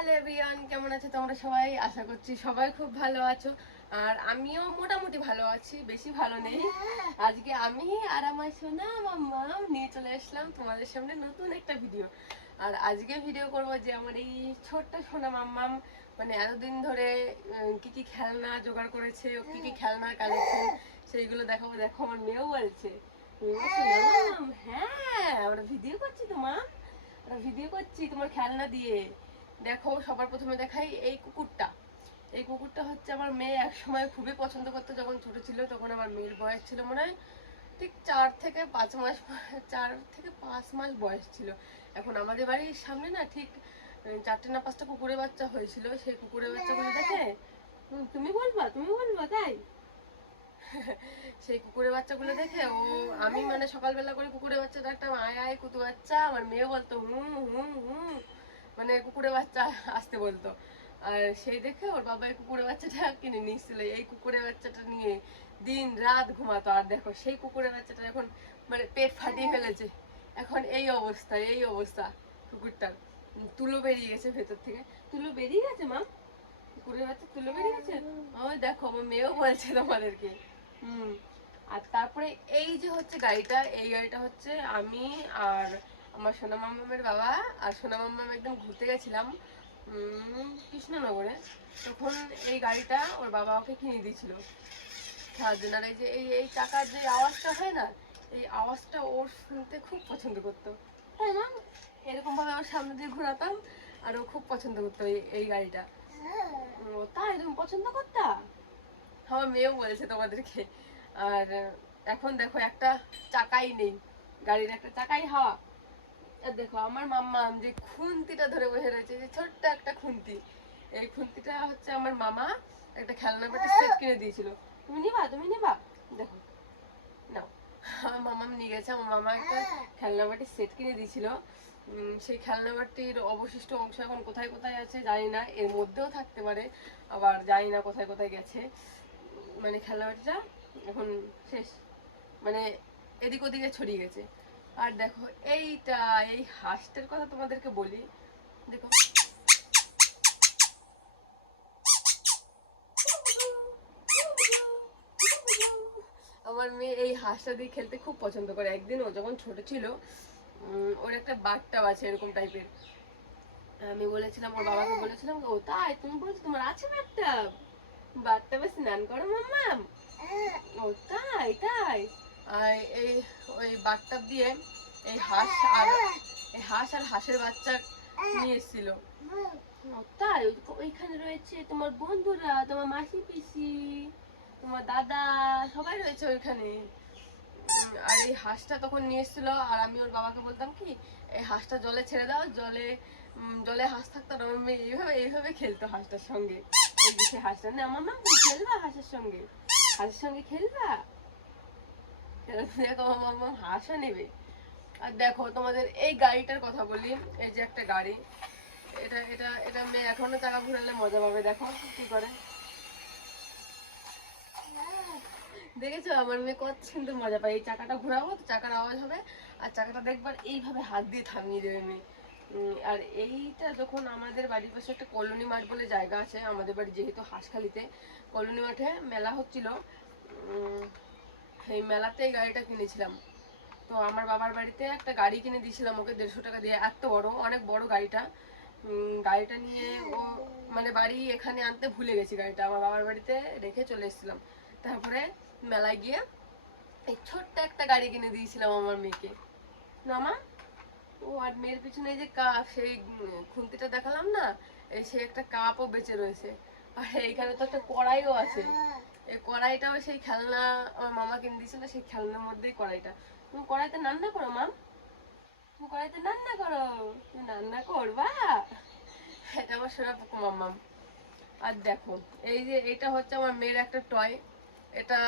Hello everyone কেমন আছো তোমরা সবাই? আশা করছি সবাই খুব ভালো আছো। আর আমিও মোটামুটি ভালো আছি বেশি ভালো নেই। আজকে আমি আর আমার সোনা মাম্মা নিয়ে চলে আসলাম তোমাদের সামনে নতুন একটা ভিডিও আর আজকে ভিডিও করব যে আমার এই ছোট্ট সোনা মাম্মাম মানে এতদিন ধরে কি কি খেলনা জোগাড় করেছে কি কি খেলনার কালেকশন সেইগুলো দেখাবো। দেখো আমার মেয়েও বলছে মেয়ে বলছে, "মাম্মাম, হ্যাঁ আমরা ভিডিও করছি তো মা আমরা ভিডিও করছি তোমার খেলনা দিয়ে। দেখো, সবার প্রথমে দেখাই এই কুকুরটা। এই কুকুরটা হচ্ছে আমার মেয়ে এক সময় খুবই পছন্দ করতো যখন ছোট ছিল, তখন আমার মেয়ের বয়স ছিল মনে হয় ঠিক চার থেকে পাঁচ মাস চার থেকে পাঁচ মাস বয়স ছিল। এখন আমাদের বাড়ির সামনে না ঠিক চারটে না পাঁচটা কুকুরের বাচ্চা হয়েছিল। সেই কুকুরের বাচ্চাগুলো দেখে তুমি বলবা তুমি বলবা, তাই? সেই কুকুরের বাচ্চাগুলো দেখে, ও, আমি মানে সকালবেলা করে কুকুরের বাচ্চা ডাকতাম আয় আয় কুতু বাচ্চা আমার মেয়ে বলতো, হুম হুম হুম। মানে কুকুরের বাচ্চা আসতে বলতো। আর সেই দেখে ওর বাবা এই কুকুরের বাচ্চাটা কিনে নিয়েছিল এই কুকুরের বাচ্চাটা নিয়ে দিন রাত ঘুমাতো। আর দেখো, সেই কুকুরের বাচ্চাটা এখন মানে পেট ফাটিয়ে ফেলেছে। এখন এই অবস্থা এই অবস্থা কুকুরটার। তুলো বেরিয়ে গেছে ভেতর থেকে। তুলো বেরিয়ে গেছে, মা? কুকুরের বাচ্চা তুলো বেরিয়ে গেছে? ওই দেখো, আমার মেয়েও বলছে তোমাদেরকে। হুম। আর তারপরে এই যে হচ্ছে গাড়িটা, এই গাড়িটা হচ্ছে আমি আর আমার সোনা মামামের বাবা আর সোনা মামাম একদম ঘুরতে গেছিলাম কৃষ্ণনগরে। তখন এই গাড়িটা ওর বাবা ওকে কিনে দিয়েছিল। খেলার জন্য আর এই যে এই এই চাকার যে আওয়াজটা হয় না এই আওয়াজটা ওর শুনতে খুব পছন্দ করতো। তাই না? এরকম ভাবে আমার সামনে দিয়ে ঘোরাতাম আর ও খুব পছন্দ করতো এই এই গাড়িটা। ও তাই তুমি পছন্দ করতা? আমার মেয়েও বলেছে তোমাদেরকে। আর এখন দেখো একটা চাকাই নেই গাড়ির একটা চাকাই হাওয়া। আর দেখো, আমার মাম্মা যে খুন্তিটা ধরে বসে রয়েছে, যে ছোট্ট একটা খুন্তি। এই খুন্তিটা হচ্ছে আমার মামা একটা খেলনা পেটে সেট কিনে দিয়েছিল। তুমি নিবা তুমি নিবা। দেখো, নাও। আমার মামা নিয়ে গেছে, আমার মামা একটা খেলনা বাটির সেট কিনে দিয়েছিল। সেই খেলনা বাটির অবশিষ্ট অংশ এখন কোথায় কোথায় আছে জানি না, এর মধ্যেও থাকতে পারে, আবার জানি না কোথায় কোথায় গেছে। মানে খেলনা বাটিটা এখন শেষ মানে এদিক ওদিকে ছড়িয়ে গেছে। আর দেখো, এইটা, এই হাঁসটার কথা তোমাদেরকে বলি। দেখো। আমার মেয়ে এই হাঁসটা দিয়ে খেলতে খুব পছন্দ করে। একদিন ও যখন ছোট ছিল ওর একটা বাটটাও আছে এরকম টাইপের আমি বলেছিলাম, ওর বাবাকে বলেছিলাম, ও, তাই, তুমি বলছো তোমার আছে বাটটা বাটটাবে স্নান করো, মাম্মাম? ও, তাই তাই। এই, ওই বাথটাব দিয়ে এই হাঁস আর এই হাঁস আর হাঁসের বাচ্চা নিয়ে এসেছিল। তাই? ওইখানে রয়েছে তোমার বন্ধুরা, তোমার মাসি পিসি, তোমার দাদা, সবাই রয়েছে ওইখানে। আর এই হাঁসটা তখন নিয়ে এসেছিল, আর আমি ওর বাবাকে বলতাম কি, এই হাঁসটা জলে ছেড়ে দাও, জলে জলে হাঁস থাকতো আমার মেয়ে এইভাবে এইভাবে খেলতো হাঁসটার সঙ্গে। এই যে হাঁসটা না আমার মা খেলবা হাঁসের সঙ্গে? হাঁসের সঙ্গে খেলবা? দেখো আমার মা হাঁসও নেবে। আর দেখো, তোমাদের এই গাড়িটার কথা বলি, এই যে একটা গাড়ি, এটা এটা এটা মেয়ে এখনও চাকা ঘুরালে মজা পাবে, দেখো কি করে। দেখেছ? আমার মেয়ে কত সুন্দর মজা পায়। এই চাকাটা ঘোরাবো, তো চাকার আওয়াজ হবে, আর চাকাটা দেখবার এইভাবে হাত দিয়ে থামিয়ে দেবে মেয়ে। আর এইটা যখন আমাদের বাড়ির পাশে একটা কলোনি মাঠ বলে জায়গা আছে, আমাদের বাড়ি যেহেতু হাঁসখালিতে, কলোনি মাঠে মেলা হচ্ছিল এই মেলাতে এই গাড়িটা কিনেছিলাম। তো আমার বাবার বাড়িতে একটা গাড়ি কিনে দিয়েছিলাম, ওকে দেড়শো টাকা দিয়ে। এত বড়, অনেক বড় গাড়িটা। গাড়িটা নিয়ে ও মানে বাড়ি এখানে আনতে ভুলে গেছি গাড়িটা। আমার বাবার বাড়িতে রেখে চলে এসেছিলাম। তারপরে মেলায় গিয়ে এই ছোট্ট একটা গাড়ি কিনে দিয়েছিলাম আমার মেয়েকে। না মা, ও আর মেয়ের পিছনে যে কাপ, সেই খুন্তিটা দেখালাম না? এই সে একটা কাপও বেঁচে রয়েছে। আর এইখানে তো একটা কড়াইও আছে। এই কড়াইটাও সেই খেলনা, আমার মামা কিনে দিয়েছিল সেই খেলনার মধ্যেই কড়াইটা। তুমি কড়াইতে রান্না করো, মাম। তুমি কড়াইতে রান্না করো। তুমি রান্না করবা? এটা আমার সোনা পুকু মাম্মাম আর দেখো, এই যে এটা হচ্ছে আমার মেয়ের একটা টয় এটা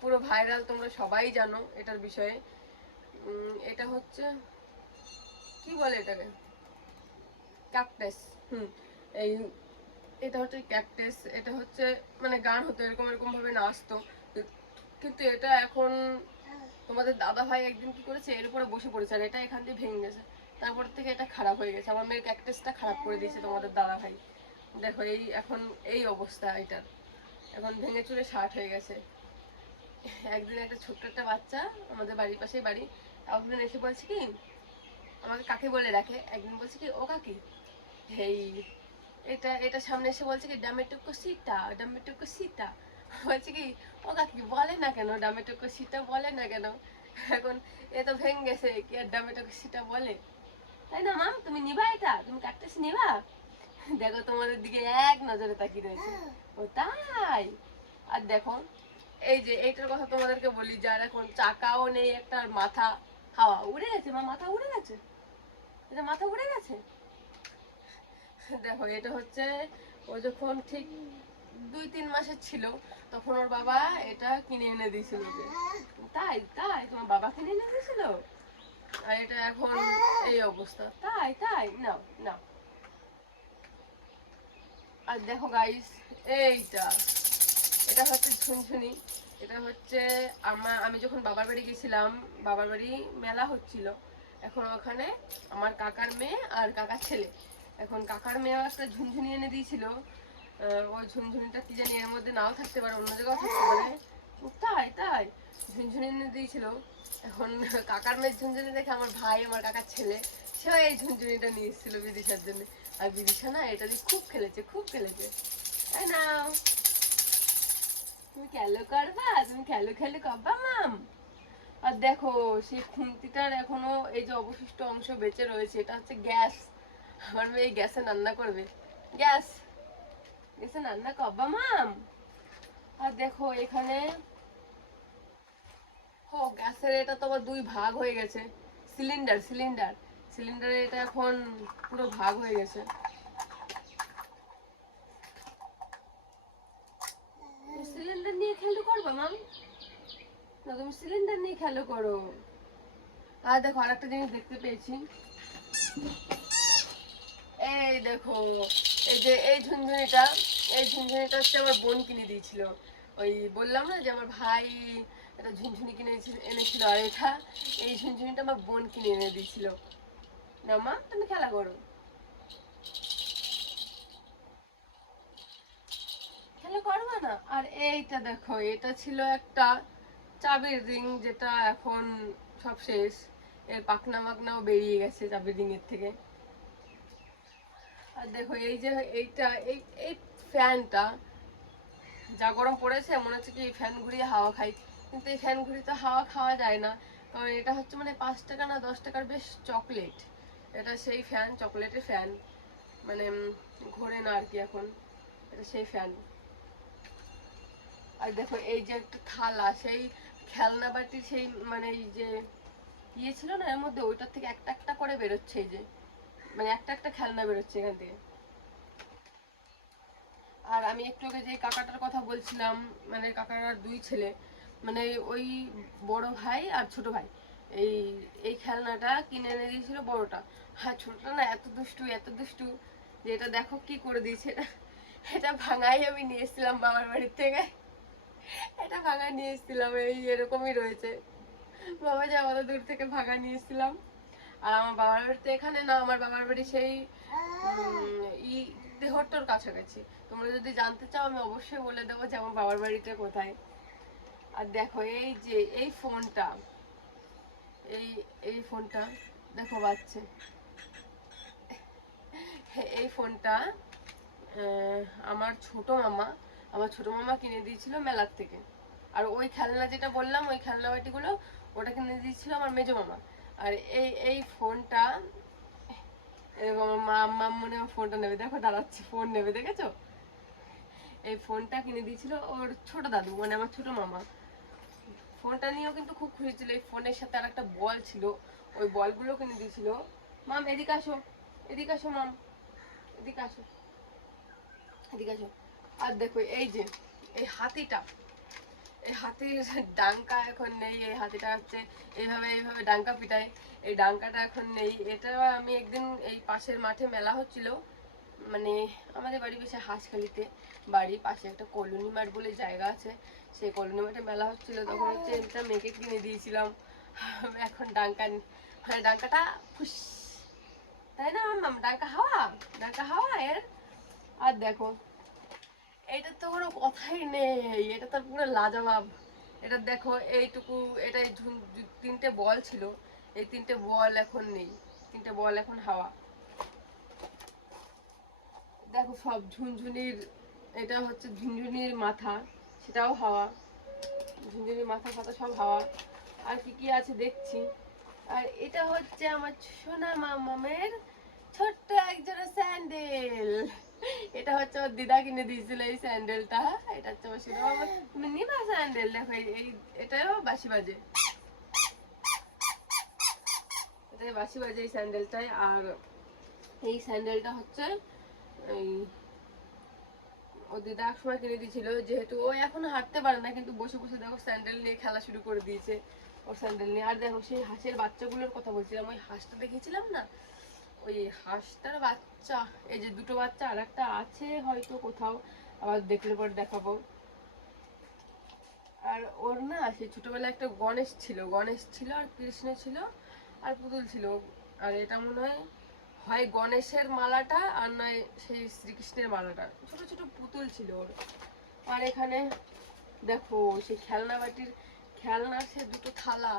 পুরো ভাইরাল তোমরা সবাই জানো এটার বিষয়ে। এটা হচ্ছে, কি বলে এটাকে? ক্যাকটাস হুম, এই এটা হচ্ছে ক্যাকটাস এটা হচ্ছে মানে গান হতো, এরকম এরকম ভাবে নাচতো। কিন্তু এটা এখন তোমাদের দাদা ভাই একদিন কি করেছে, এর উপরে বসে পড়েছে, আর এটা এখান দিয়ে ভেঙে গেছে। তারপর থেকে এটা খারাপ হয়ে গেছে। আমার মেয়ের ক্যাকটাসটা খারাপ করে দিয়েছে তোমাদের দাদা ভাই দেখো, এই এখন, এই অবস্থা এটার। এখন ভেঙে চুরে শার্ট হয়ে গেছে। একদিন একটা ছোট্ট একটা বাচ্চা, আমাদের বাড়ির পাশেই বাড়ি একদিন এসে বলছে কি, আমাকে কাকে বলে রাখে? একদিন বলছে কি, ও কাকি? এই এটা এটা সামনে এসে বলছে কি ডামেটুকু সীতা ডামেটুকু সীতা। বলছে কি, ও কাকি, বলে না কেন ডামেটুকু সীতা, বলে না কেন? এখন এ তো ভেঙে গেছে, কি আর ডামেটুকু সীতা বলে? তাই না, মাম? তুমি নিবা এটা? তুমি কাটতেছ নিবা? দেখো তোমাদের দিকে এক নজরে তাকিয়ে রয়েছে। ও তাই? আর দেখো, এই যে এইটার কথা তোমাদেরকে বলি, যার এখন চাকাও নেই একটা মাথা হাওয়া উড়ে গেছে, মা, মাথা উড়ে গেছে? এটা মাথা উড়ে গেছে? দেখো, এটা হচ্ছে ও যখন ঠিক দুই, তিন মাসের ছিল, তখন ওর বাবা এটা কিনে এনে দিয়েছিল। তাই তাই, তোমার বাবা কিনে এনে দিয়েছিল? আর এটা এখন এই অবস্থা। তাই তাই আর দেখো গাইস এইটা, এটা হচ্ছে ঝুনঝুনি, এটা হচ্ছে আমি যখন বাবার বাড়ি গেছিলাম, বাবার বাড়ি মেলা হচ্ছিল, এখন ওখানে আমার কাকার মেয়ে আর কাকার ছেলে। এখন কাকার মেয়েও একটা ঝুনঝুনি এনে দিয়েছিল। ওই ঝুনঝুনিটা কি জানি এর মধ্যে নাও থাকতে পারে, অন্য জায়গাও থাকতে পারে। তাই তাই। ঝুনঝুনি এনে দিয়েছিল। এখন কাকার মেয়ের ঝুনঝুনি দেখে আমার ভাই, আমার কাকার ছেলে, সেও এই ঝুনঝুনিটা নিয়ে এসেছিল বিদিশার জন্য। আর বিদিশা না, এটা দিয়ে খুব খেলেছে খুব খেলেছে। তাই না তুমি খেলো করবা? তুমি খেলো খেলো করবা, মাম? আর দেখো, সেই খুন্তিটার এখনও এই যে অবশিষ্ট অংশ বেঁচে রয়েছে, এটা হচ্ছে গ্যাস। আমার মেয়ে গ্যাসে রান্না করবে। গ্যাস। গ্যাসে রান্না করবা মাম। আর দেখো এখানে ও গ্যাসের এটা তো আবার দুই ভাগ হয়ে গেছে। Cylinder cylinder. সিলিন্ডারে এটা এখন পুরো ভাগ হয়ে গেছে। সিলিন্ডার নিয়ে খেলো করবা, মাম? না, তুমি সিলিন্ডার নিয়ে খেলো করো। আর দেখো আরেকটা জিনিস দেখতে পেয়েছি। এই দেখো, এই যে এই ঝুনঝুনিটা এই ঝুনঝুনিটা হচ্ছে আমার বোন কিনে দিয়েছিল। ওই বললাম না যে আমার ভাই একটা ঝুনঝুনি কিনে এনেছিল- আর এটা এই ঝুনঝুনিটা আমার বোন কিনে এনে দিয়েছিল। না মা, তুমি খেলা করো। খেলা না? আর এইটা দেখো, এটা ছিল একটা চাবির রিং যেটা এখন সব শেষ। এর পাকনা মাকনাও বেরিয়ে গেছে চাবির রিং এর থেকে। আর দেখো, এই যে এইটা, এই এই ফ্যানটা যা গরম পড়েছে, মনে হচ্ছে কি ফ্যান ঘুরিয়ে হাওয়া খাই। কিন্তু এই ফ্যান ঘুরিয়ে তো হাওয়া খাওয়া যায় না। কারণ এটা হচ্ছে মানে পাঁচ টাকা না দশ টাকার বেশ চকলেট। এটা সেই ফ্যান, চকলেটের ফ্যান। মানে ঘোরে না আর কি এখন। এটা সেই ফ্যান। আর দেখো, এই যে একটা থালা, সেই খেলনা বাটির সেই মানে এই যে ইয়ে ছিল না এর মধ্যে, ওইটার থেকে একটা একটা করে বেরোচ্ছে এই যে। মানে একটা একটা খেলনা বেরোচ্ছে এখান থেকে। আর আমি একটু আগে যে কাকাটার কথা বলছিলাম মানে কাকাটার দুই ছেলে মানে ওই বড় ভাই আর ছোট ভাই, এই এই খেলনাটা কিনে এনে দিয়েছিল বড়টা। আর ছোটটা না এত দুষ্টু এত দুষ্টু যে এটা দেখো কি করে দিয়েছে। এটা এটা ভাঙাই আমি নিয়ে এসেছিলাম বাবার বাড়ির থেকে। এটা ভাঙা নিয়ে এসেছিলাম, এই এরকমই রয়েছে। বাবা যা আমাদের দূর থেকে ভাঙা নিয়ে এসেছিলাম। আর আমার বাবার বাড়ি তো এখানে না, আমার বাবার বাড়ি সেই ই দেহট্টর কাছাকাছি। তোমরা যদি জানতে চাও, আমি অবশ্যই বলে দেবো যে আমার বাবার বাড়িটা কোথায়। আর দেখো, এই যে, এই ফোনটা, এই এই ফোনটা, দেখো বাচ্চা এই ফোনটা আমার ছোট মামা, আমার ছোট মামা কিনে দিয়েছিল মেলার থেকে। আর ওই খেলনা যেটা বললাম, ওই খেলনা বাটিগুলো ওটা কিনে দিয়েছিল আমার মেজো মামা। আর এই এই ফোনটা এরকম মা মা মনে ফোনটা নেবে। দেখো দাঁড়াচ্ছে ফোন নেবে, দেখেছ? এই ফোনটা কিনে দিয়েছিল ওর ছোট দাদু মানে আমার ছোট মামা। ফোনটা নিয়েও কিন্তু খুব খুশি ছিল। এই ফোনের সাথে আর একটা বল ছিল। ওই বলগুলো কিনে দিয়েছিল। মাম, এদিকে আসো এদিকে আসো, মাম, এদিকে আসো এদিকে আসো। আর দেখো, এই যে, এই হাতিটা এই হাতির ডাঙ্কা এখন নেই, এই হাতিটা হচ্ছে এইভাবে এইভাবে ডাঙ্কা পিটায়। এই ডাঙ্কাটা এখন নেই। এটা আমি একদিন এই পাশের মাঠে মেলা হচ্ছিল মানে আমাদের বাড়ি বেশি হাঁসখালিতে। বাড়ি পাশে একটা কলোনি মাঠ বলে জায়গা আছে। সেই কলোনি মাঠে মেলা হচ্ছিল, তখন হচ্ছে এটা মেয়েকে কিনে দিয়েছিলাম। এখন ডাঙ্কা মানে ডাঙ্কাটা ফুস, তাই না ডাঙ্কা হাওয়া ডাঙ্কা হাওয়া এর। আর দেখো এইটার তো কোনো কথাই নেই, এটা তো পুরো লাজবাব। এটা দেখো, এইটুকু এটা তিনটে বল ছিল, এই তিনটে বল এখন নেই, তিনটে বল এখন হাওয়া। দেখো সব ঝুনঝুনির, এটা হচ্ছে ঝুনঝুনির মাথা, সেটাও হাওয়া। ঝুনঝুনির মাথা ফাথা সব হাওয়া। আর কি কি আছে দেখছি। আর এটা হচ্ছে আমার সোনা মামামের ছোট্ট একজোড়া স্যান্ডেল। এটা হচ্ছে আমার দিদা কিনে দিয়েছিল এই স্যান্ডেলটা। এটা হচ্ছে মামার নিবা স্যান্ডেল, দেখো এই এটাও বাসি বাজে। বাসি বাজে এই স্যান্ডেলটায় আর এই স্যান্ডেলটা হচ্ছে এই ও দিদা এক সময় কিনে দিয়েছিল, যেহেতু ও এখন হাঁটতে পারে না, কিন্তু বসে বসে দেখো স্যান্ডেল নিয়ে খেলা শুরু করে দিয়েছে ওর স্যান্ডেল নিয়ে। আর দেখো সেই হাঁসের বাচ্চাগুলোর কথা বলছিলাম, ওই হাঁসটা দেখেছিলাম না? ওই হাঁসটার বাচ্চা, এই যে দুটো বাচ্চা আর একটা আছে হয়তো কোথাও, আবার দেখলে পরে দেখাবো। আর ওর না, সেই ছোটবেলায় একটা গণেশ ছিল গণেশ ছিল আর কৃষ্ণ ছিল আর পুতুল ছিল। আর এটা মনে হয় হয় গণেশের মালাটা আর নয় সেই শ্রীকৃষ্ণের মালাটা। ছোট ছোট পুতুল ছিল ওর। আর এখানে দেখো, সেই খেলনা বাটির খেলনার সে দুটো থালা,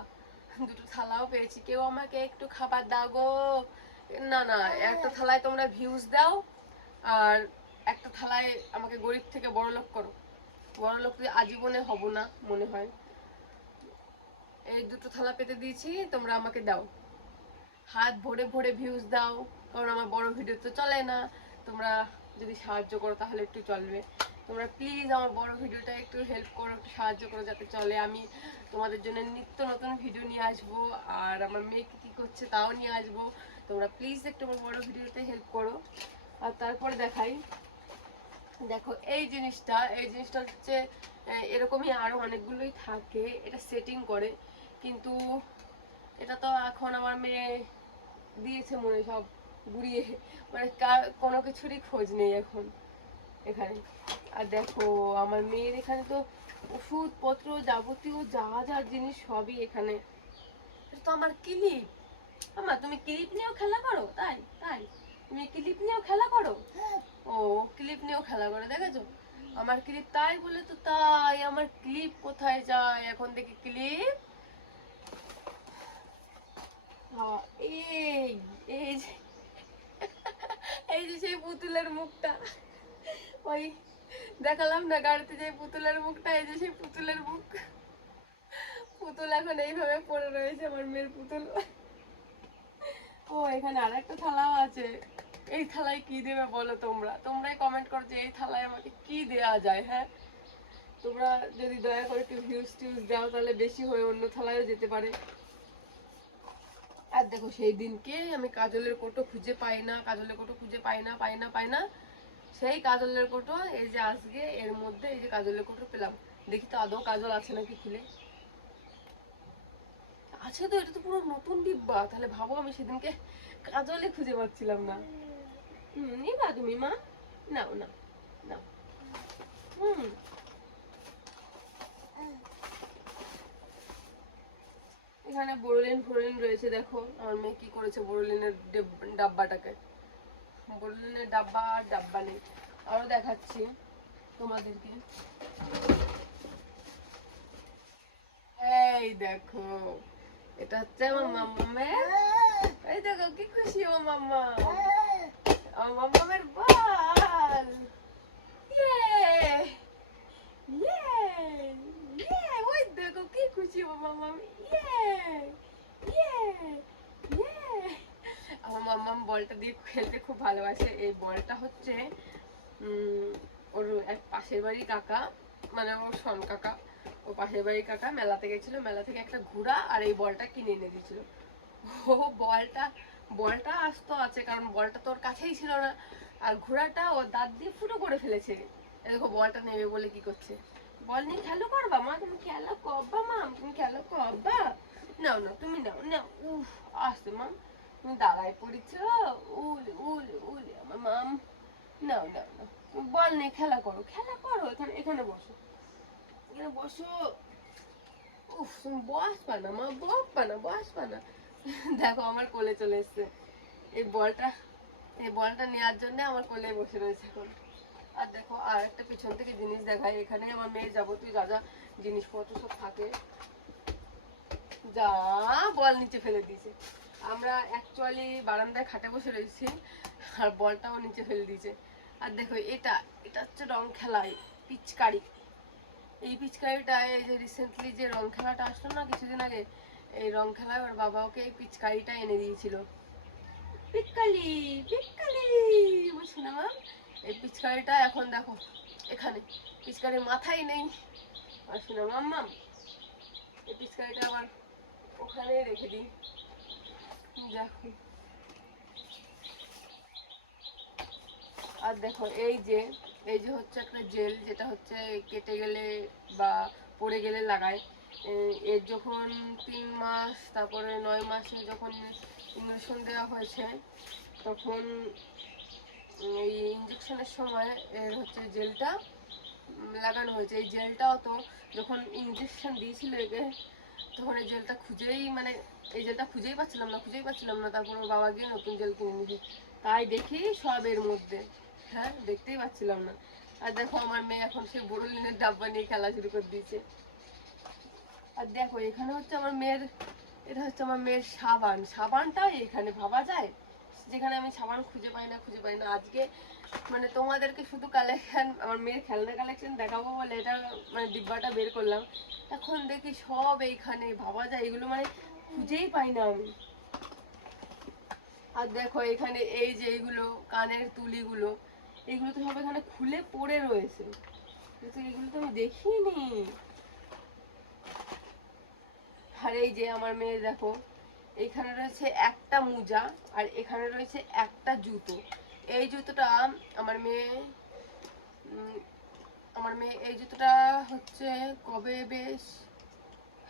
দুটো থালাও পেয়েছি। কেউ আমাকে একটু খাবার দাও গো। না না, একটা থালায় তোমরা ভিউজ দাও আর একটা থালায় আমাকে গরিব থেকে বড় লোক করো। বড় লোক আজীবনে হব না, মনে হয়। এই দুটো থালা পেতে দিয়েছি, তোমরা আমাকে দাও। হাত ভরে ভরে ভিউজ দাও, কারণ আমার বড় ভিডিও তো চলে না। তোমরা যদি সাহায্য করো তাহলে একটু চলবে। তোমরা প্লিজ আমার বড় ভিডিওটা একটু হেল্প করো, একটু সাহায্য করো যাতে চলে। আমি তোমাদের জন্য নিত্য নতুন ভিডিও নিয়ে আসব, আর আমার মেয়েকে কী করছে তাও নিয়ে আসব। তোমরা প্লিজ একটু আমার বড় ভিডিওতে হেল্প করো। আর তারপরে দেখাই। দেখো, এই জিনিসটা এই জিনিসটা হচ্ছে এরকমই আরও অনেকগুলোই থাকে। এটা সেটিং করে। কিন্তু এটা তো এখন আমার মেয়ে দিয়েছে মনে সব ঘুরিয়ে মানে কার- কোনো কিছুরই খোঁজ নেই এখন এখানে। আর দেখো, আমার মেয়ের এখানে তো ওষুধপত্র যাবতীয় যা যা জিনিস সবই এখানে। এটা তো আমার ক্লিপ তুমি ক্লিপ নিয়েও খেলা করো? তাই তাই। তুমি ক্লিপ নিয়েও খেলা করো? ও ক্লিপ নিয়েও খেলা করে, দেখেছ? আমার ক্লিপ তাই বলে তো তাই, আমার ক্লিপ কোথায় যায়? এখন দেখি ক্লিপ এই এই যে এই যে সেই পুতুলের মুখটা। ওই, দেখালাম না গাড়িতে যে পুতুলের মুখটা, এই যে সেই পুতুলের মুখ। পুতুল এখন এইভাবে পড়ে রয়েছে, আমার মেয়ের পুতুল। ও, এখানে আর একটা থালাও আছে। এই থালায় কি দেবে বলো তোমরা? তোমরাই কমেন্ট করো যে এই থালায় আমাকে কি দেয়া যায় হ্যাঁ? তোমরা যদি দয়া করে একটু ভিউজ টিউজ দাও, তাহলে বেশি হয়ে অন্য থালায়ও যেতে পারে। আর দেখো, সেই দিনকে আমি কাজলের কোটো খুঁজে পাই না, কাজলের কোটো খুঁজে পাই না পাই না পাই না। সেই কাজলের কোটো, এই যে আজকে, এর মধ্যে এই যে কাজলের কোটো পেলাম। দেখি তো আদৌ কাজল আছে নাকি খুলে। আছে তো এটা তো পুরো নতুন ডিব্বা, তাহলে ভাবো আমি সেদিনকে কাজলে খুঁজে পাচ্ছিলাম না। হুম, নিবা তুমি, মা। নাও না নাও। হুম। এখানে বোরোলিন ফোরলিন রয়েছে, দেখো। আমার মেয়ে কি করেছে বোরোলিনের ডেব- ডাব্বাটাকে। বোরোলিনের ডাব্বা আর ডাব্বা নেই। আরও দেখাচ্ছি তোমাদেরকে। এই দেখো। এটা হচ্ছে আমার মাম্মামের এই দেখো, কি খুশি ও মাম্মা। আমার মাম্মামের বল। ওই দেখো, কি খুশি ও আমার মাম্মাম বলটা দিয়ে খেলতে খুব ভালোবাসে। এই বলটা হচ্ছে ওর এক পাশের বাড়ি কাকা মানে ওর সন কাকা। ও পাশের বাড়ির কাকা মেলাতে গেছিল, মেলা থেকে একটা ঘোড়া আর এই বলটা কিনে এনে দিয়েছিল। ও বলটা বলটা আসতো আছে, কারণ বলটা তোর কাছেই ছিল না। আর ঘোড়াটা ও দাঁত দিয়ে ফুটো করে ফেলেছে। দেখো, বলটা নেবে বলে কি করছে? বল নিয়ে খেলো করবা, মা, তুমি খেলো করবা, মা, তুমি খেলো করবা। নাও না তুমি নাও নাও, উফ, আসতে, মা, তুমি দাঁড়ায় পড়েছ। উল উল উল, আমার মাম নাও নাও, তুমি বল নিয়ে খেলা করো খেলা করো, এখানে এখানে বসো। এখানে বসো। উফ তুমি বসবা না মা বসবা না বসবা না। দেখো, আমার কোলে চলে এসছে। এই বলটা এই বলটা নেওয়ার জন্য আমার কোলে বসে রয়েছে এখন। আর দেখো, আর একটা পিছন থেকে জিনিস দেখায় এখানে আমার মেয়ের যাবতীয় যা যা জিনিসপত্র সব থাকে। যা বল নিচে ফেলে দিয়েছে। আমরা অ্যাকচুয়ালি বারান্দায় খাটে বসে রয়েছি, আর বলটাও নিচে ফেলে দিয়েছে। আর দেখো, এটা এটা হচ্ছে রং খেলায় পিচকারি। এই পিচকারিটা এই যে রিসেন্টলি যে রং খেলাটা আসলো না, কিছুদিন আগে, এই রং খেলায় ওর বাবা ওকে এই পিচকারিটা এনে দিয়েছিল। পিচকারি পিচকারি বুঝছি না এই পিচকারিটা এখন দেখো, এখানে। পিচকারির মাথায় নেই। আর শোনা মাম মাম এই পিচকারিটা আবার ওখানেই রেখে দিই। দেখো। আর দেখো, এই যে এই যে হচ্ছে একটা জেল যেটা হচ্ছে কেটে গেলে বা পড়ে গেলে লাগায়। এর যখন তিন মাস, তারপরে নয় মাসে যখন ইঞ্জেকশন দেওয়া হয়েছে, তখন এই ইঞ্জেকশনের সময় এর হচ্ছে জেলটা লাগানো হয়েছে। এই জেলটাও তো যখন ইঞ্জেকশন দিয়েছিল একে, তখন এই জেলটা খুঁজেই মানে এই জেলটা খুঁজেই পাচ্ছিলাম না, খুঁজেই পাচ্ছিলাম না। তারপর বাবা গিয়ে নতুন জেল কিনে নিয়েছে। তাই দেখি সব এর মধ্যে। হ্যাঁ দেখতেই পাচ্ছিলাম না। আর দেখো, আমার মেয়ে এখন সেই বড়লিনের ডাব্বা নিয়ে খেলা শুরু করে দিয়েছে। আর দেখো, এখানে হচ্ছে আমার মেয়ের, এটা হচ্ছে আমার মেয়ের সাবান। সাবানটাও এখানে ভাবা যায়? যেখানে আমি সাবান খুঁজে পাই না, খুঁজে পাই না। আজকে মানে তোমাদেরকে শুধু কালেকশন আমার মেয়ের খেলনা কালেকশন দেখাবো বলে এটা মানে ডিব্বাটা বের করলাম। এখন দেখি সব এইখানে ভাবা যায়। এগুলো মানে খুঁজেই পাই না আমি। আর দেখো, এখানে এই যে এইগুলো, কানের তুলিগুলো এগুলো তো সব এখানে খুলে পড়ে রয়েছে। কিন্তু এগুলো তো আমি দেখিনি। আর এই যে আমার মেয়ে দেখো, এখানে রয়েছে একটা মোজা আর এখানে রয়েছে একটা জুতো। এই জুতোটা আমার মেয়ে আমার মেয়ে এই জুতোটা হচ্ছে কবে বেশ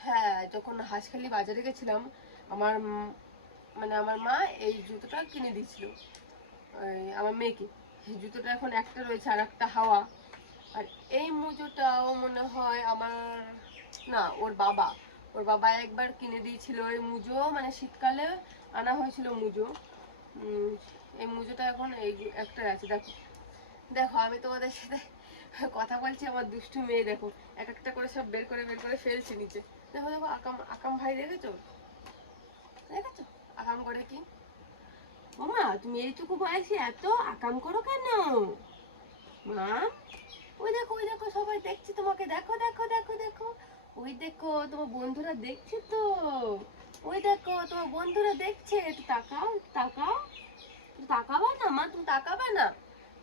হ্যাঁ যখন হাঁসখালি বাজারে গেছিলাম, আমার মানে আমার মা এই জুতোটা কিনে দিয়েছিল। আমার মেয়েকে। জুতোটা এখন একটা রয়েছে আর একটা হাওয়া। আর এই মুজোটাও মনে হয় আমার, না, ওর বাবা। ওর বাবা একবার কিনে দিয়েছিল এই মুজো মানে শীতকালে আনা হয়েছিল মুজো। এই মুজোটা এখন এই একটা আছে, দেখো। দেখো, আমি তোমাদের সাথে কথা বলছি, আমার দুষ্টু মেয়ে, দেখো। এক একটা করে সব বের করে বের করে ফেলছে নিচে। দেখো দেখো, আকাম আকাম ভাই দেখেছ? দেখেছ? আকাম করে কি? ওমা তুমি এইটুকু বয়সে এত আকাম করো কেন? মা ওই দেখো ওই দেখো সবাই দেখছে তোমাকে। দেখো দেখো দেখো দেখো। ওই দেখো তোমার বন্ধুরা দেখছে তো। ওই দেখো তোমার বন্ধুরা দেখছে। একটু তাকাও তাকাও। তুমি তাকাবা না মা তুমি তাকাবে না।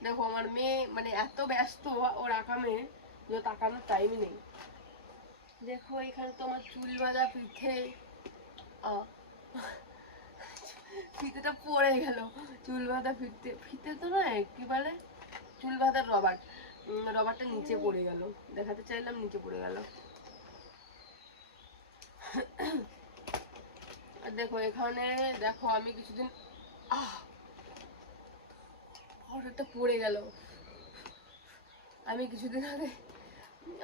দেখো আমার মেয়ে মানে এত ব্যস্ত ওর আকামে যে তাকানোর টাইম নেই। দেখো এখানে তো আমার চুল বাঁধা পিঠে। আ, ফিতেটা পড়ে গেল। চুল বাঁধা ফিতে ফিতে তো নয় কি বলে? চুল বাঁধার রবার রবারটা নিচে পড়ে গেল। দেখাতে চাইলাম নিচে পড়ে গেল। দেখো, এখানে দেখো, আমি কিছুদিন, আহ পড়ে গেল। আমি কিছুদিন আগে,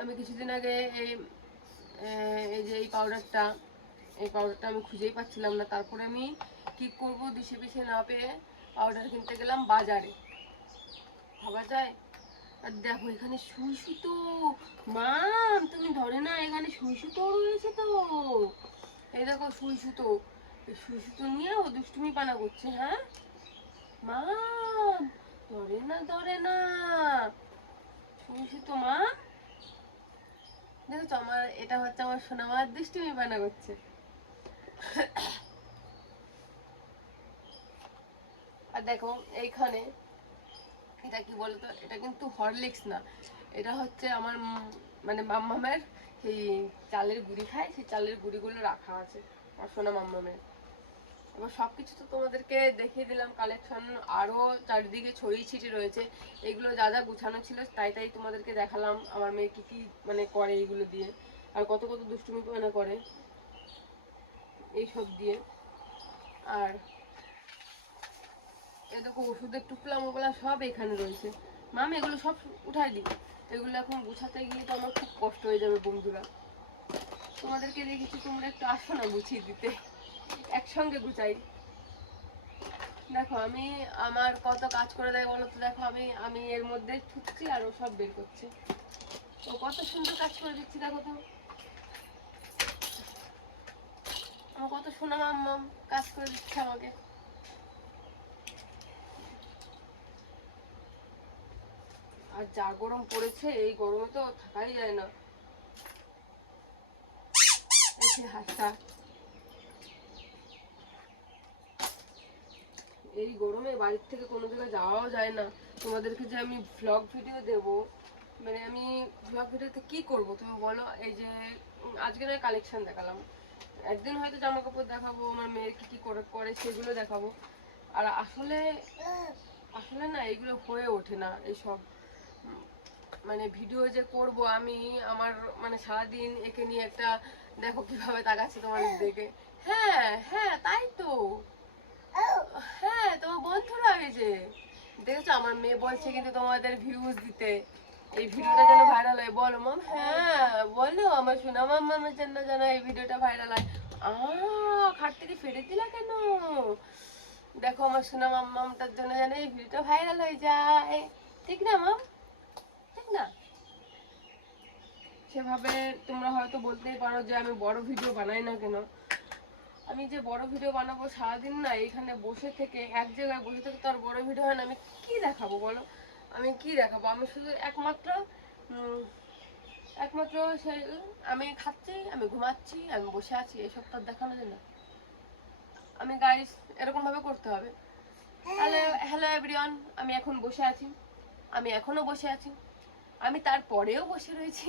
আমি কিছুদিন আগে এই এই যে এই পাউডারটা এই পাউডারটা আমি খুঁজেই পাচ্ছিলাম না। তারপরে আমি কি করব দিশে পিছে না পেয়ে পাউডার কিনতে গেলাম বাজারে। ভাবা যায়? আর দেখো, এখানে সুই সুতো। মাম, তুমি ধরে না এখানে সুই সুতো রয়েছে তো। এই দেখো সুই সুতো। সুই সুতো নিয়ে ও দুষ্টুমি পানা করছে হ্যাঁ? মাম, ধরে না ধরে না। সুই সুতো মা দেখেছ, আমার, এটা হচ্ছে আমার সোনা মার দুষ্টুমি পানা করছে। আর দেখো, এইখানে, এটা কি বলতো? এটা কিন্তু হরলিক্স না। এটা হচ্ছে আমার মানে মাম্মামের সেই চালের গুঁড়ি খায়। সেই চালের গুঁড়িগুলো রাখা আছে আর সোনা মাম্মামের। এবার সব কিছু তো তোমাদেরকে দেখিয়ে দিলাম। কালেকশন আরও চারিদিকে ছড়িয়ে ছিটিয়ে রয়েছে। এগুলো যা যা গুছানো ছিল, তাই তাই তোমাদেরকে দেখালাম আমার মেয়ে কী কী মানে করে এইগুলো দিয়ে। আর কত কত দুষ্টুমি মানে করে। এইসব দিয়ে। আর এ দেখো, ওষুধের টুকলা মোকলা সব এখানে রয়েছে। মাম, এগুলো সব উঠাই দিই এগুলো এখন গুছাতে গিয়ে তো আমার খুব কষ্ট হয়ে যাবে, বন্ধুরা। তোমাদেরকে দেখেছি, তোমরা একটু আসো না গুছিয়ে দিতে। একসঙ্গে গুছাই। দেখো, আমি আমার কত কাজ করে দেয় বলো তো? দেখো, আমি আমি এর মধ্যে ছুটছি আর ও সব বের করছে। ও কত সুন্দর কাজ করে দিচ্ছি, দেখো তো। আমার কত সোনা মাম্মাম কাজ করে দিচ্ছে আমাকে। আর যা গরম পড়েছে, এই গরমে তো থাকাই যায় না। এই গরমে বাড়ির থেকে কোনো জায়গায় যাওয়াও যায় না। তোমাদেরকে যে আমি ভ্লগ ভিডিও দেব মানে আমি ভ্লগ ভিডিওতে কি করব তুমি বলো? এই যে আজকে নয় কালেকশন দেখালাম। একদিন হয়তো জামা কাপড় দেখাবো, আমার মেয়ের কি কি করে করে সেগুলো দেখাবো। আর আসলে আসলে না, এগুলো হয়ে ওঠে না, এইসব। মানে ভিডিও যে করব আমি আমার মানে সারাদিন একে নিয়ে একটা দেখো কীভাবে তাকাচ্ছে তোমাদের দিকে। হ্যাঁ হ্যাঁ তাই তো। হ্যাঁ তোমার বন্ধুরা হয়েছে দেখেছ, আমার মেয়ে বলছে কিন্তু তোমাদের ভিউজ দিতে। এই ভিডিওটা যেন ভাইরাল হয়, বলো মাম। হ্যাঁ বলো, আমার সোনা মামার জন্য যেন এই ভিডিওটা ভাইরাল হয়। খাট থেকে ফেলে দিলা কেন? দেখো, আমার সোনা মামামটার জন্য যেন এই ভিডিওটা ভাইরাল হয়ে যায়। ঠিক না, মাম ঠিক না সেভাবে তোমরা হয়তো বলতেই পারো যে আমি বড় ভিডিও বানাই না কেন। আমি যে বড় ভিডিও বানাবো সারাদিন না এখানে বসে থেকে, এক জায়গায় বসে থেকে তো আর বড় ভিডিও হয় না, আমি কি দেখাবো বলো? আমি কি দেখাবো? আমি শুধু একমাত্র একমাত্র সেই, আমি খাচ্ছি, আমি ঘুমাচ্ছি, আমি বসে আছি, এসব তো দেখানো যায় না। আমি গাইস এরকম ভাবে করতে হবে। হ্যালো হ্যালো এভরিওয়ান আমি এখন বসে আছি। আমি এখনও বসে আছি। আমি তারপরেও বসে রয়েছি।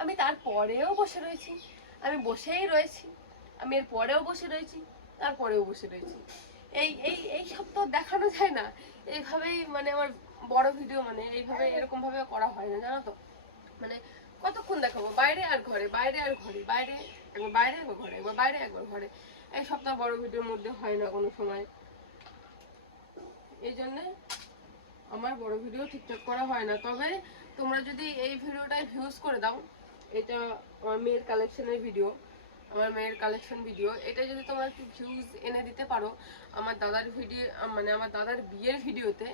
আমি তারপরেও বসে রয়েছি। আমি বসেই রয়েছি। আমি এর পরেও বসে রয়েছি তারপরেও বসে রয়েছি। এই এই এই সব তো দেখানো যায় না। এইভাবেই মানে আমার বড় ভিডিও মানে এইভাবে এরকম ভাবে করা হয় না, জানো তো? মানে কতক্ষণ দেখাবো? বাইরে আর ঘরে, বাইরে আর ঘরে, বাইরে একবার বাইরে, একবার ঘরে, একবার বাইরে, একবার ঘরে। এই সপ্তাহ বড় ভিডিওর মধ্যে হয় না কোনো সময়। এই জন্যে আমার বড় ভিডিও ঠিকঠাক করা হয় না। তবে তোমরা যদি এই ভিডিওটায় ভিউজ করে দাও এটা আমার মেয়ের কালেকশনের ভিডিও আমার মেয়ের কালেকশন ভিডিও এটা যদি তোমরা একটু ভিউজ এনে দিতে পারো, আমার দাদার ভিডিও মানে আমার দাদার বিয়ের ভিডিওতে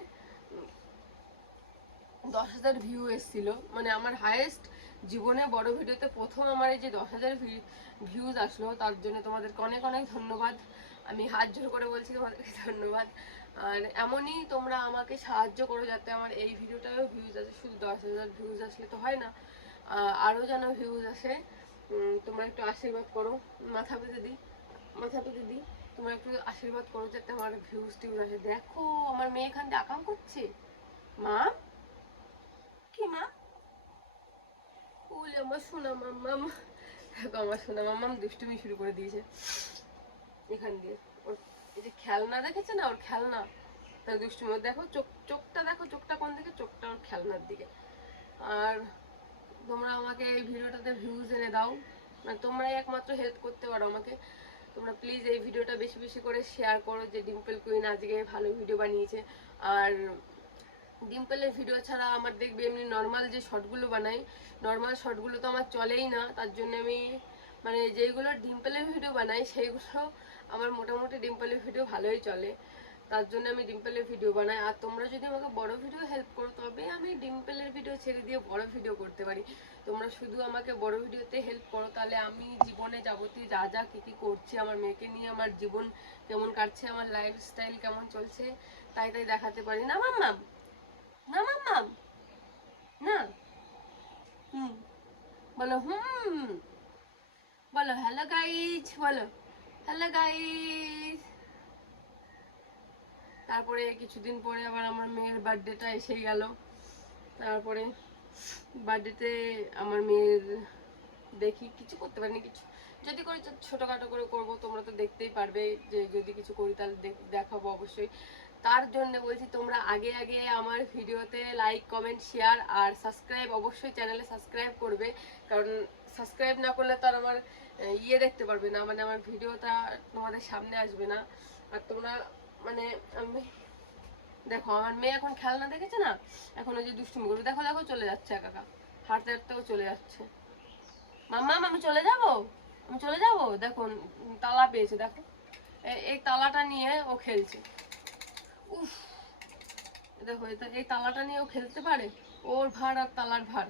দশ হাজার ভিউ এসেছিল। মানে আমার হায়েস্ট জীবনে বড় ভিডিওতে প্রথম আমার এই যে দশ হাজার ভিউজ আসলো, তার জন্য তোমাদেরকে অনেক অনেক ধন্যবাদ। আমি হাত জোর করে বলছি তোমাদেরকে ধন্যবাদ। আর এমনই তোমরা আমাকে সাহায্য করো যাতে আমার এই ভিডিওটাও ভিউজ আসে। শুধু দশ হাজার ভিউজ আসলে তো হয় না আহ, আরও যেন ভিউজ আসে। তোমরা একটু আশীর্বাদ করো। মাথা পেতে দিই মাথা পেতে দিই। তোমরা একটু আশীর্বাদ করো যাতে আমার ভিউজ টিউজ আসে। দেখো আমার মেয়ে এখান দিয়ে আকাম করছে। মা? কি মা? ওলে আমার সোনা মাম্মাম। দেখো আমার সোনা মাম্মাম দুষ্টুমি শুরু করে দিয়েছে। এখান দিয়ে। ওর এই যে খেলনা দেখেছে না ওর খেলনা? তার দুষ্টুমি। দেখো চোখ চোখটা দেখো চোখটা কোন দিকে? চোখটা ওর খেলনার দিকে। আর তোমরা আমাকে এই ভিডিওটাতে ভিউজ এনে দাও। মানে তোমরাই একমাত্র হেল্প করতে পারো আমাকে। তোমরা প্লিজ এই ভিডিওটা বেশি বেশি করে শেয়ার করো যে ডিম্পল কুইন আজকে ভালো ভিডিও বানিয়েছে। আর ডিম্পলের ভিডিও ছাড়া আমার দেখবে এমনি নর্মাল যে শর্টগুলো বানাই নর্মাল শর্টগুলো তো আমার চলেই না। তার জন্য আমি মানে যেইগুলো ডিম্পলের ভিডিও বানাই সেইগুলো আমার মোটামুটি ডিম্পলের ভিডিও ভালোই চলে। তার জন্য আমি ডিম্পলের ভিডিও বানাই। আর তোমরা যদি আমাকে বড় ভিডিও হেল্প করো, তবে আমি ডিম্পলের ভিডিও ছেড়ে দিয়ে বড় ভিডিও করতে পারি। তোমরা শুধু আমাকে বড় ভিডিওতে হেল্প করো, তাহলে আমি জীবনে যাবতীয় যা যা কী কী করছি, আমার মেয়েকে নিয়ে, আমার জীবন কেমন কাটছে, আমার লাইফস্টাইল কেমন চলছে, তাই তাই দেখাতে পারি। না মাম্মাম না মাম্মাম না! হুম। বলো হুম। বলো হ্যালো গাইজ বলো হ্যালো গাইজ তারপরে কিছুদিন পরে আবার আমার মেয়ের বার্থডেটা এসে গেল। তারপরে বার্থডেতে আমার মেয়ের দেখি, কিছু করতে পারিনি, কিছু যদি করে ছোটোখাটো করে করব, তোমরা তো দেখতেই পারবে যে যদি কিছু করি তাহলে দেখ- দেখাবো অবশ্যই। তার জন্য বলছি, তোমরা আগে আগে আমার ভিডিওতে লাইক কমেন্ট শেয়ার আর সাবস্ক্রাইব অবশ্যই চ্যানেলে সাবস্ক্রাইব করবে। কারণ সাবস্ক্রাইব না করলে তো আর আমার ইয়ে দেখতে পারবে না মানে আমার ভিডিওটা তোমাদের সামনে আসবে না। আর তোমরা মানে আমি, দেখো, আমার মেয়ে এখন খেলনা দেখেছে না? এখন ওই যে দুষ্টুমি করবে। দেখো দেখো, চলে যাচ্ছে একা হাঁটতে হাঁটতেও চলে যাচ্ছে। মাম্মা আমি চলে যাব? আমি চলে যাব? দেখো, তালা পেয়েছে, দেখো। এই তালাটা নিয়ে ও খেলছে। উফ! দেখো, এই তালাটা নিয়ে ও খেলতে পারে? ওর ভার আর তালার ভার।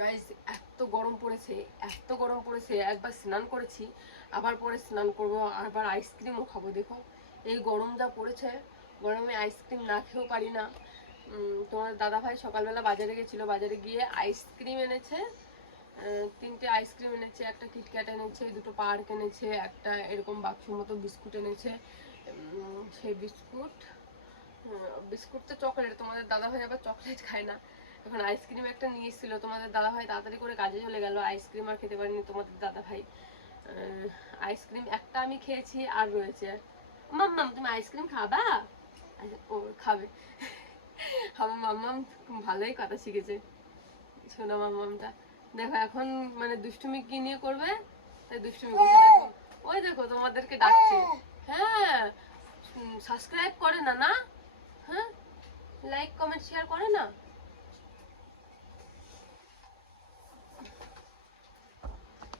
গাইজ এত গরম পড়েছে, এত গরম পড়েছে, একবার স্নান করেছি, আবার পরে স্নান করব, আবার আইসক্রিমও খাব, দেখো। এই গরম যা পড়েছে, গরমে আইসক্রিম না খেয়েও পারি না। তোমার দাদা ভাই সকালবেলা বাজারে গেছিল, বাজারে গিয়ে আইসক্রিম এনেছে তিনটে আইসক্রিম এনেছে, একটা কিটক্যাট এনেছে, দুটো পার্ক এনেছে, একটা এরকম বাক্সর মতো বিস্কুট এনেছে সেই বিস্কুট বিস্কুট তো চকলেট তোমাদের দাদা ভাই আবার চকলেট খায় না। এখন আইসক্রিম একটা নিয়ে এসেছিল তোমাদের দাদা ভাই তাড়াতাড়ি করে কাজে চলে গেল আইসক্রিম আর খেতে পারিনি তোমাদের দাদা ভাই আইসক্রিম একটা আমি খেয়েছি আর রয়েছে। মাম্মাম তুমি আইসক্রিম খাবা? আচ্ছা, ও খাবে। আমার মাম্মাম ভালোই কথা শিখেছে। শোনো মাম্মামটা দেখো এখন মানে দুষ্টুমি কি নিয়ে করবে? তাই দুষ্টুমি দেখো ওই দেখো তোমাদেরকে ডাকছে। হ্যাঁ সাবস্ক্রাইব করে না না? হ্যাঁ? লাইক কমেন্ট শেয়ার করে না?